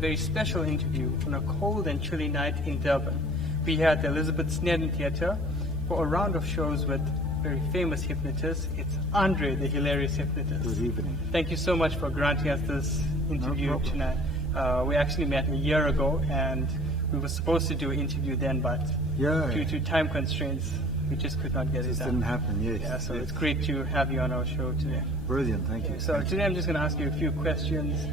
very special interview on a cold and chilly night in Durban. We had the Elizabeth Snedden Theatre for a round of shows with very famous hypnotists. It's Andre the Hilarious Hypnotist. Good evening. Thank you so much for granting us this interview tonight. We actually met a year ago, and we were supposed to do an interview then, but due to time constraints, we just could not get it done. It didn't happen, yes. Yeah, so it's great to have you on our show today. Brilliant, thank you. So today I'm just going to ask you a few questions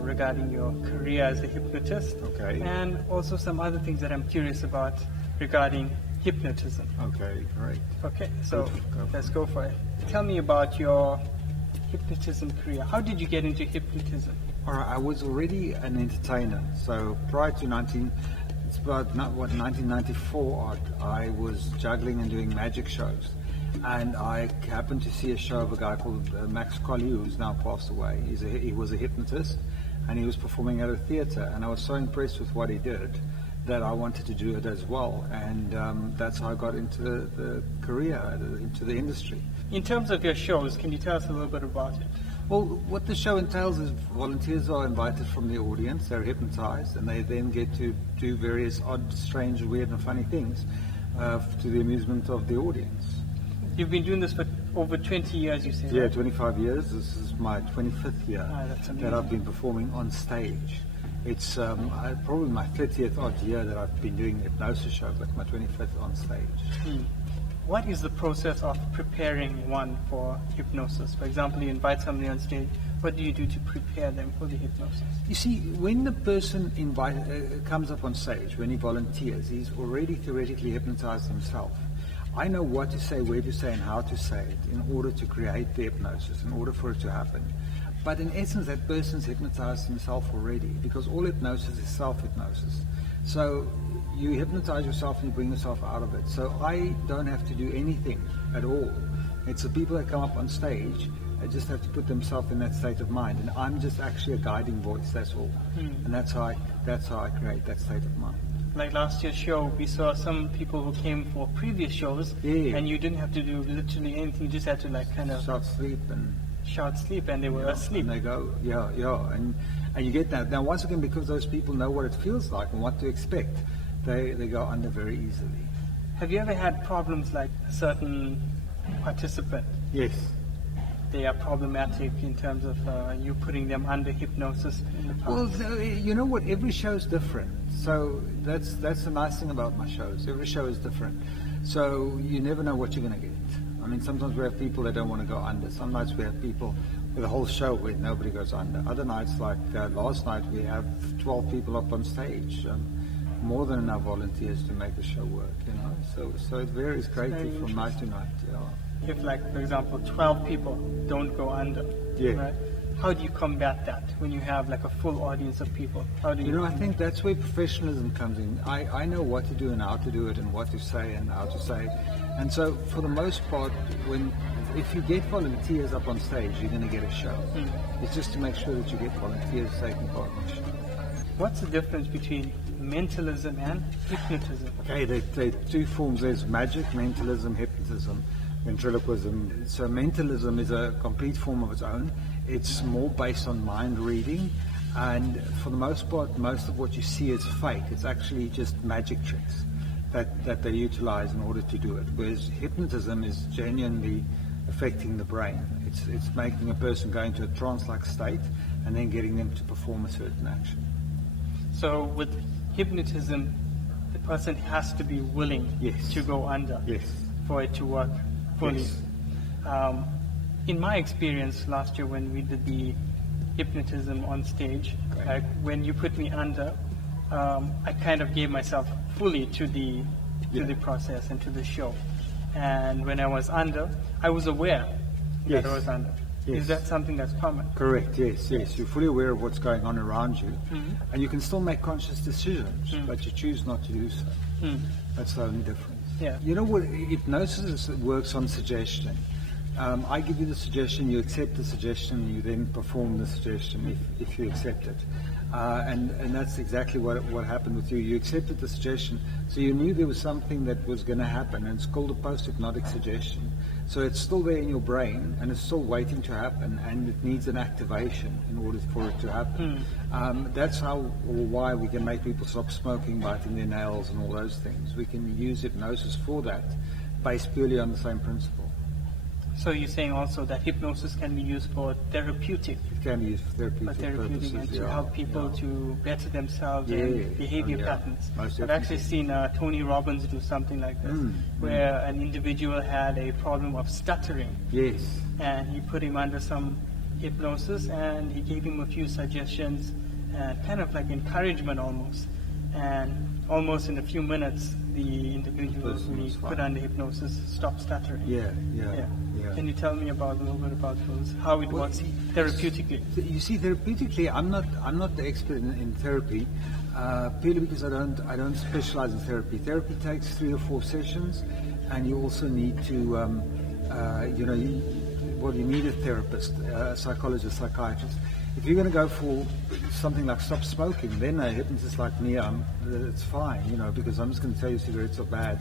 regarding your career as a hypnotist. Okay. And also some other things that I'm curious about regarding hypnotism. Okay, great. Okay, so let's go for it. Tell me about your hypnotism career. How did you get into hypnotism? All right, I was already an entertainer. So prior to 1994, I was juggling and doing magic shows. And I happened to see a show of a guy called Max Colley, who's now passed away. He was a hypnotist, and he was performing at a theatre. And I was so impressed with what he did that I wanted to do it as well. And that's how I got into the career, into the industry. In terms of your shows, can you tell us a little bit about it? Well, what the show entails is volunteers are invited from the audience, they're hypnotized, and they then get to do various odd, strange, weird and funny things to the amusement of the audience. You've been doing this for over 20 years, you say? Yeah, 25 years. This is my 25th year that I've been performing on stage. It's probably my 30th odd year that I've been doing hypnosis show, but my 25th on stage. What is the process of preparing one for hypnosis? For example, you invite somebody on stage. What do you do to prepare them for the hypnosis? You see, when the person comes up on stage, when he volunteers, he's already theoretically hypnotized himself. I know what to say, where to say, and how to say it in order to create the hypnosis, in order for it to happen. But in essence, that person's hypnotized himself already, because all hypnosis is self-hypnosis. So you hypnotize yourself and you bring yourself out of it. So I don't have to do anything at all. It's the people that come up on stage, they just have to put themselves in that state of mind. And I'm just actually a guiding voice, that's all. And that's how I create that state of mind. Like last year's show, we saw some people who came for previous shows, and you didn't have to do literally anything. You just had to kind of shout sleep, and they were asleep. And they go, and you get that. Now, once again, because those people know what it feels like and what to expect, they go under very easily. Have you ever had problems like a certain participant? Yes. They are problematic in terms of you putting them under hypnosis in the past? Well, you know what? Every show is different. So that's the nice thing about my shows. Every show is different. So you never know what you're going to get. I mean, sometimes we have people that don't want to go under. Some nights we have people with a whole show where nobody goes under. Other nights, like last night, we have 12 people up on stage. More than enough volunteers to make the show work, So it varies greatly from night to night, If, for example, 12 people don't go under, right? How do you combat that when you have a full audience of people? How do you? I think that's where professionalism comes in. I know what to do and how to do it and what to say and how to say it. And so, for the most part, if you get volunteers up on stage, you're going to get a show. It's just to make sure that you get volunteers taking part in the show. What's the difference between mentalism and hypnotism? Okay, there are two forms. There's magic, mentalism, hypnotism, ventriloquism. So mentalism is a complete form of its own. It's more based on mind reading, and for the most part, most of what you see is fake. It's actually just magic tricks that they utilize in order to do it. Whereas hypnotism is genuinely affecting the brain. It's making a person go into a trance-like state and then getting them to perform a certain action. So with hypnotism, the person has to be willing to go under for it to work fully. Yes. In my experience last year when we did the hypnotism on stage, when you put me under, I kind of gave myself fully to the process and to the show. And when I was under, I was aware that I was under. Yes. Is that something that's common? Correct, yes. You're fully aware of what's going on around you, and you can still make conscious decisions, but you choose not to do so. That's the only difference. Yeah. You know what? Hypnosis works on suggestion. I give you the suggestion, you accept the suggestion, you then perform the suggestion if you accept it. And that's exactly what happened with you. You accepted the suggestion, so you knew there was something that was going to happen, and it's called a posthypnotic suggestion. So it's still there in your brain, and it's still waiting to happen, and it needs an activation in order for it to happen. That's how or why we can make people stop smoking, biting their nails, and all those things. We can use hypnosis for that, based purely on the same principle. So you're saying also that hypnosis can be used for therapeutic, It can be used for therapeutic purposes, and to help people to better themselves Yeah, and behavior yeah. patterns. Most I've actually seen Tony Robbins do something like this, where an individual had a problem of stuttering, Yes. and he put him under some hypnosis, and he gave him a few suggestions and kind of like encouragement almost. And almost in a few minutes, the individual person who was he put fine. under hypnosis stopped stuttering. Yeah. Can you tell me a little bit about those, how it works therapeutically? You see, therapeutically, I'm not the expert in therapy, purely because I don't specialize in therapy. Therapy takes 3 or 4 sessions, and you also need to, you need a therapist, a psychologist, psychiatrist. If you're going to go for something like stop smoking, then a hypnotist like me, it's fine, because I'm just going to tell you cigarettes are bad,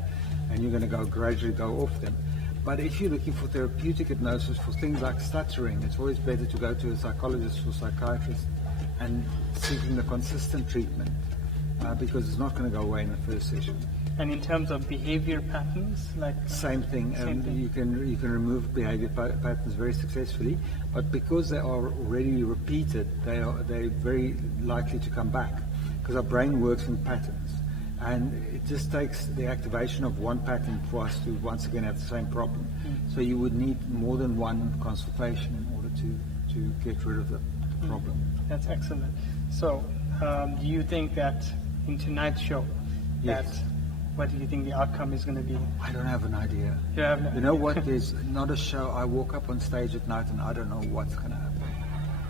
and you're going to gradually go off them. But if you're looking for therapeutic hypnosis for things like stuttering, it's always better to go to a psychologist or psychiatrist and seeking the consistent treatment, because it's not going to go away in the first session. And in terms of behavior patterns, like Same thing. Same thing. You can remove behavior patterns very successfully, but because they are already repeated, they're very likely to come back, because our brain works in patterns, and it just takes the activation of one pattern for us to once again have the same problem. So you would need more than one consultation in order to get rid of the problem. That's excellent. So, do you think that in tonight's show, Yes. what do you think the outcome is going to be? I don't have an idea. You You know what? There's not a show. I walk up on stage at night and I don't know what's going to happen.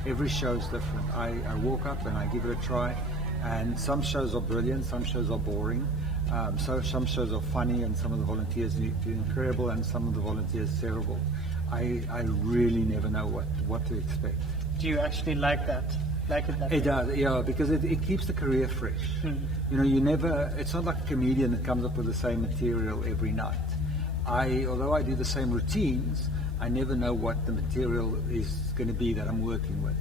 Every show is different. I walk up and I give it a try, and some shows are brilliant, some shows are boring. So some shows are funny, and some of the volunteers do incredible, and some of the volunteers terrible. I really never know what to expect. Do you actually like that? Like it that It way? does, yeah, because it keeps the career fresh. You never, it's not like a comedian that comes up with the same material every night. Although I do the same routines, I never know what the material is going to be that I'm working with,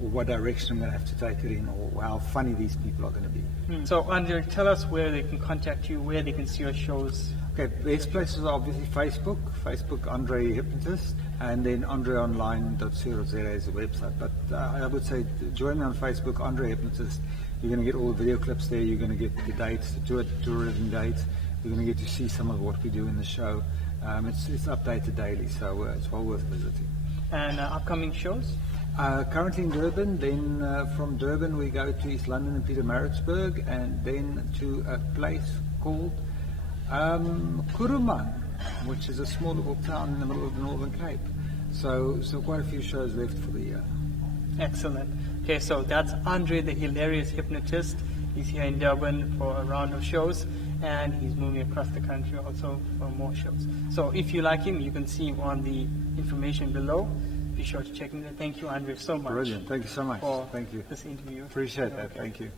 or what direction I'm going to have to take it in, or how funny these people are going to be. So, Andre, tell us where they can contact you, where they can see your shows. Okay, best places are obviously Facebook Andre Hypnotist, and then andreonline.co.za is a website. But I would say join me on Facebook, Andre Hypnotist. You're going to get all the video clips there. You're going to get the dates, the tourism dates. You're going to get to see some of what we do in the show. It's updated daily, so it's well worth visiting. And upcoming shows? Currently in Durban, then from Durban we go to East London and Pietermaritzburg, and then to a place called Kuruman, which is a small little town in the middle of the Northern Cape. So quite a few shows left for the year. Excellent. Okay, so that's Andre the Hilarious Hypnotist. He's here in Durban for a round of shows, and he's moving across the country also for more shows. So if you like him, you can see him on the information below. Be sure to check him there. Thank you, Andre, so much. Brilliant. Thank you so much. For Thank you. this interview. Appreciate that. Okay. Thank you.